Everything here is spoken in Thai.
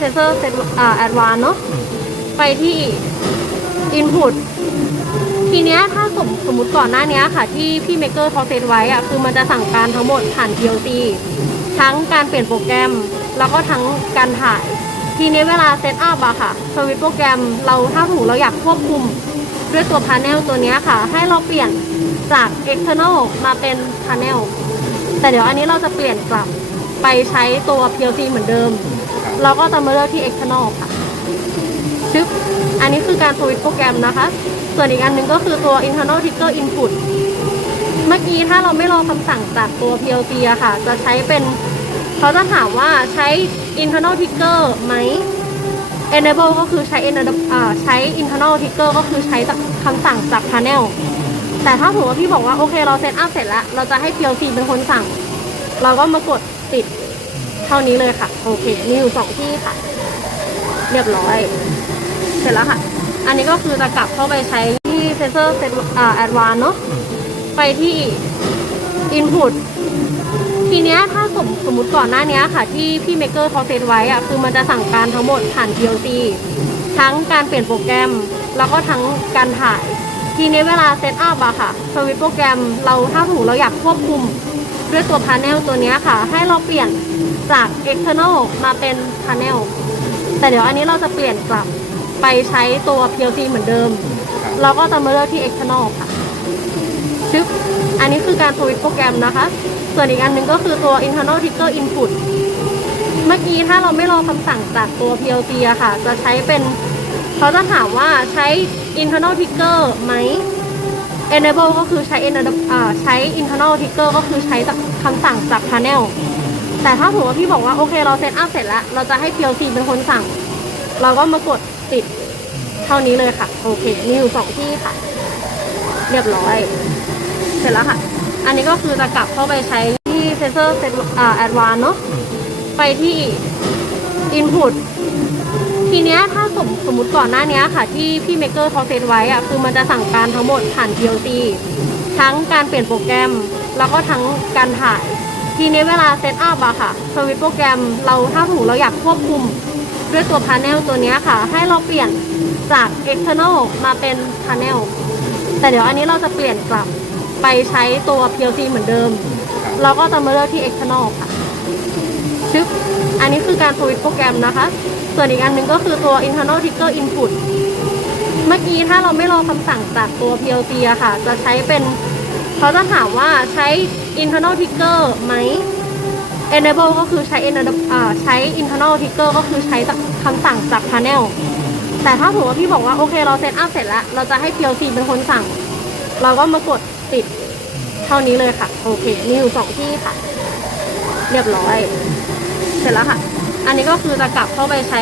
sensor set อ่า advanced เนอะไปที่ input ทีเนี้ยถ้าสมสมมติก่อนหน้านี้ค่ะ ที่พี่เมเกอร์เขาเซตไว้อะคือมันจะสั่งการทั้งหมดผ่าน PLC ทั้งการเปลี่ยนโปรแกรม แล้วก็ทั้งการถ่าย ทีนี้เวลาเซตอัพอะค่ะสวิตโปรแกรมเราถ้าถูกเราอยากควบคุมด้วยตัวพา n e l ตัวเนี้ยค่ะ ให้เราเปลี่ยนจาก external มาเป็นพา n e l แต่เดี๋ยวอันนี้เราจะเปลี่ยนกลับไปใช้ตัว PLC เหมือนเดิม เราก็จะมาเลือกที่ external ค่ะชึบอันนี้คือการสวิตโปรแกรมนะคะ ส่วนอีกอันหนึงก็คือตัว internal trigger input เมื่อกี้ถ้าเราไม่รอคำสั่งจากตัว PLC อะค่ะ จะใช้เป็นเขาจะถามว่าใช้ internal trigger ไหม enable ก็คือใช้ enable ใช้ internal trigger ก็คือใช้จากคำสั่งจาก panel แต่ถ้าถือว่าพี่บอกว่า โอเคเราเซตอัพเสร็จแล้ว เราจะให้ PLC เป็นคนสั่ง เราก็มากดติด เท่านี้เลยค่ะ โอเค มีอยู่สองที่ค่ะ เรียบร้อย เสร็จแล้วค่ะ อันนี้ก็คือจะกลับเข้าไปใช้ที่ sensor set อ่า advanced เนอะไปที่ input ทีเนี้ยถ้าสมสมมติก่อนหน้านี้ค่ะ ที่พี่เมกเกอร์เขาเซตไว้อะคือมันจะสั่งการทั้งหมดผ่าน PLC ทั้งการเปลี่ยนโปรแกรม แล้วก็ทั้งการถ่าย ทีนี้เวลาเซตอัพอะค่ะสวิตโปรแกรมเราถ้าถูกเราอยากควบคุม ด้วยตัวพา n e l ตัวเนี้ยค่ะ ให้เราเปลี่ยนจาก external มาเป็นพา n e l แต่เดี๋ยวอันนี้เราจะเปลี่ยนกลับไปใช้ตัว PLC เหมือนเดิม เราก็จะมาเลือกที่ external ค่ะชึบอันนี้คือการสวิตช์โปรแกรมนะคะ ส่วนอีกอันหนึงก็คือตัว internal trigger input เมื่อกี้ถ้าเราไม่รอคำสั่งจากตัว PLC อะค่ะ จะใช้เป็น เขาจะถามว่าใช้ internal trigger ไหม enable ก็คือใช้ enable ใช้ internal trigger ก็คือใช้จากคำสั่งจาก panel แต่ถ้าถือว่าพี่บอกว่า โอเคเราเซตอัพเสร็จแล้ว เราจะให้ PLC เป็นคนสั่ง เราก็มากดติดเท่านี้เลยค่ะ โอเค มีอยู่สองที่ค่ะ เรียบร้อย เสร็จแล้วค่ะ อันนี้ก็คือจะกลับเข้าไปใช้ที่ sensor set อ่า advanced เนอะไปที่ input ทีเนี้ยถ้าสมสมมติก่อนหน้านี้ค่ะ ที่พี่เมกเกอร์เขาเซตไว้อะคือมันจะสั่งการทั้งหมดผ่าน PLC ทั้งการเปลี่ยนโปรแกรม แล้วก็ทั้งการถ่าย ทีนี้เวลาเซตอัพอะค่ะสวิตช์โปรแกรมเราถ้าถูกเราอยากควบคุมด้วยตัวพา n e l ตัวเนี้ยค่ะ ให้เราเปลี่ยนจาก external มาเป็นพา n e l แต่เดี๋ยวอันนี้เราจะเปลี่ยนกลับไปใช้ตัว PLC เหมือนเดิม เราก็จะมาเลือกที่ external ค่ะชึบอันนี้คือการสวิตช์โปรแกรมนะคะ ส่วนอีกอันหนึงก็คือตัว internal trigger input เมื่อกี้ถ้าเราไม่รอคำสั่งจากตัว PLC อะค่ะ จะใช้เป็นเขาจะถามว่าใช้ internal trigger ไหม enable ก็คือใช้ enable ใช้ internal trigger ก็คือใช้จากคำสั่งจาก panel แต่ถ้าถือว่าพี่บอกว่าโอเคเราเซตอัพเสร็จแล้ว เราจะให้ PLC เป็นคนสั่ง เราก็มากดติดเท่านี้เลยค่ะ โอเค มีอยู่สองที่ค่ะ เรียบร้อย เสร็จแล้วค่ะ อันนี้ก็คือจะกลับเข้าไปใช้